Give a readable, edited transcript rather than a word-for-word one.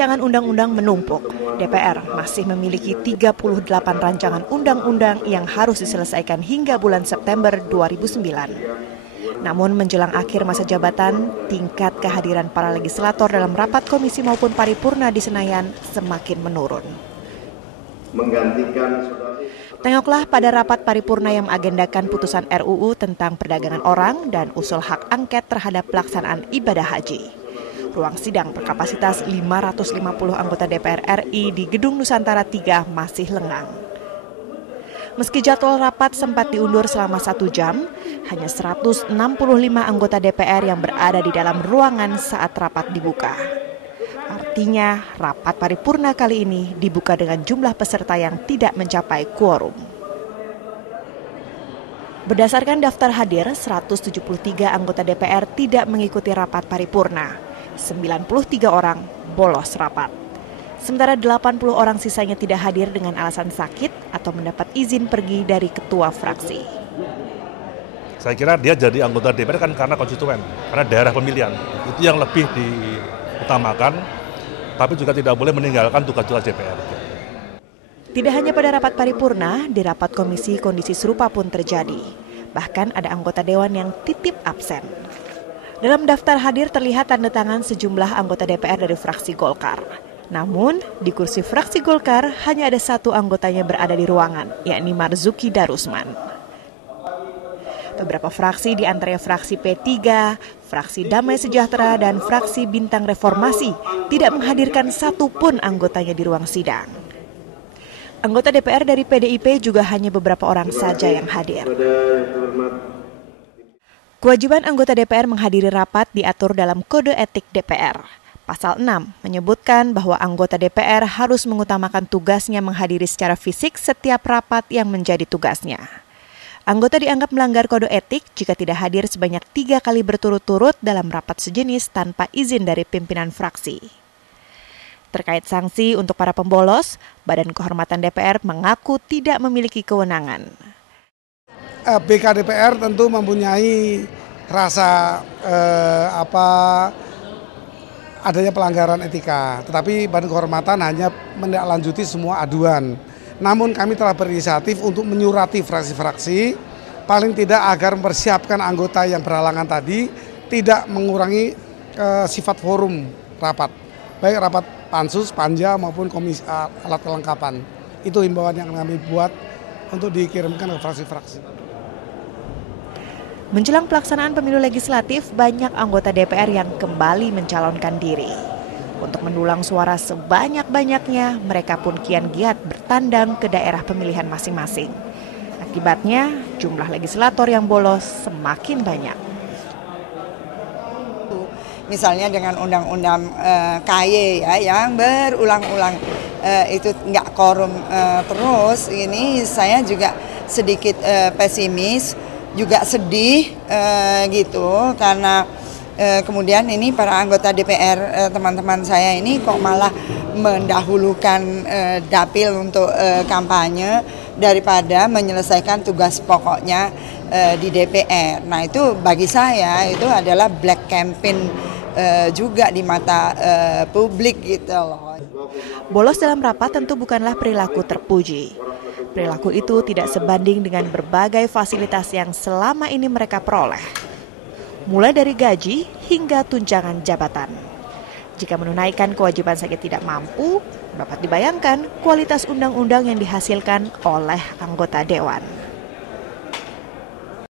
rancangan undang-undang menumpuk. DPR masih memiliki 38 rancangan undang-undang yang harus diselesaikan hingga bulan September 2009. Namun menjelang akhir masa jabatan, tingkat kehadiran para legislator dalam rapat komisi maupun paripurna di Senayan semakin menurun. Tengoklah pada rapat paripurna yang mengagendakan putusan RUU tentang perdagangan orang dan usul hak angket terhadap pelaksanaan ibadah haji. Ruang sidang berkapasitas 550 anggota DPR RI di Gedung Nusantara 3 masih lengang. Meski jadwal rapat sempat diundur selama 1 jam, hanya 165 anggota DPR yang berada di dalam ruangan saat rapat dibuka. Artinya, rapat paripurna kali ini dibuka dengan jumlah peserta yang tidak mencapai quorum. Berdasarkan daftar hadir, 173 anggota DPR tidak mengikuti rapat paripurna. 93 orang bolos rapat. Sementara 80 orang sisanya tidak hadir dengan alasan sakit atau mendapat izin pergi dari ketua fraksi. Saya kira dia jadi anggota DPR kan karena konstituen, karena daerah pemilihan. Itu yang lebih diutamakan, tapi juga tidak boleh meninggalkan tugas-tugas DPR. Tidak hanya pada rapat paripurna, di rapat komisi kondisi serupa pun terjadi. Bahkan ada anggota dewan yang titip absen. Dalam daftar hadir terlihat tanda tangan sejumlah anggota DPR dari fraksi Golkar. Namun, di kursi fraksi Golkar hanya ada satu anggotanya berada di ruangan, yakni Marzuki Darusman. Beberapa fraksi di antaranya fraksi P3, fraksi Damai Sejahtera, dan fraksi Bintang Reformasi tidak menghadirkan satupun anggotanya di ruang sidang. Anggota DPR dari PDIP juga hanya beberapa orang saja yang hadir. Kewajiban anggota DPR menghadiri rapat diatur dalam Kode Etik DPR. Pasal 6 menyebutkan bahwa anggota DPR harus mengutamakan tugasnya menghadiri secara fisik setiap rapat yang menjadi tugasnya. Anggota dianggap melanggar kode etik jika tidak hadir sebanyak 3 kali berturut-turut dalam rapat sejenis tanpa izin dari pimpinan fraksi. Terkait sanksi untuk para pembolos, Badan Kehormatan DPR mengaku tidak memiliki kewenangan. BK DPR tentu mempunyai rasa adanya pelanggaran etika, tetapi Badan Kehormatan hanya menindaklanjuti semua aduan. Namun kami telah berinisiatif untuk menyurati fraksi-fraksi, paling tidak agar mempersiapkan anggota yang berhalangan tadi tidak mengurangi sifat forum rapat, baik rapat pansus, panja maupun komisi alat kelengkapan. Itu himbauan yang kami buat untuk dikirimkan ke fraksi-fraksi. Menjelang pelaksanaan pemilu legislatif, banyak anggota DPR yang kembali mencalonkan diri. Untuk mendulang suara sebanyak-banyaknya, mereka pun kian giat bertandang ke daerah pemilihan masing-masing. Akibatnya, jumlah legislator yang bolos semakin banyak. Misalnya dengan undang-undang KY ya, yang berulang-ulang itu nggak quorum terus, ini saya juga sedikit pesimis, juga sedih gitu karena kemudian ini para anggota DPR teman-teman saya ini kok malah mendahulukan dapil untuk kampanye daripada menyelesaikan tugas pokoknya di DPR. Nah itu bagi saya itu adalah black campaign juga di mata publik gitu loh. Bolos dalam rapat tentu bukanlah perilaku terpuji. Perilaku itu tidak sebanding dengan berbagai fasilitas yang selama ini mereka peroleh. Mulai dari gaji hingga tunjangan jabatan. Jika menunaikan kewajiban saja tidak mampu, dapat dibayangkan kualitas undang-undang yang dihasilkan oleh anggota dewan.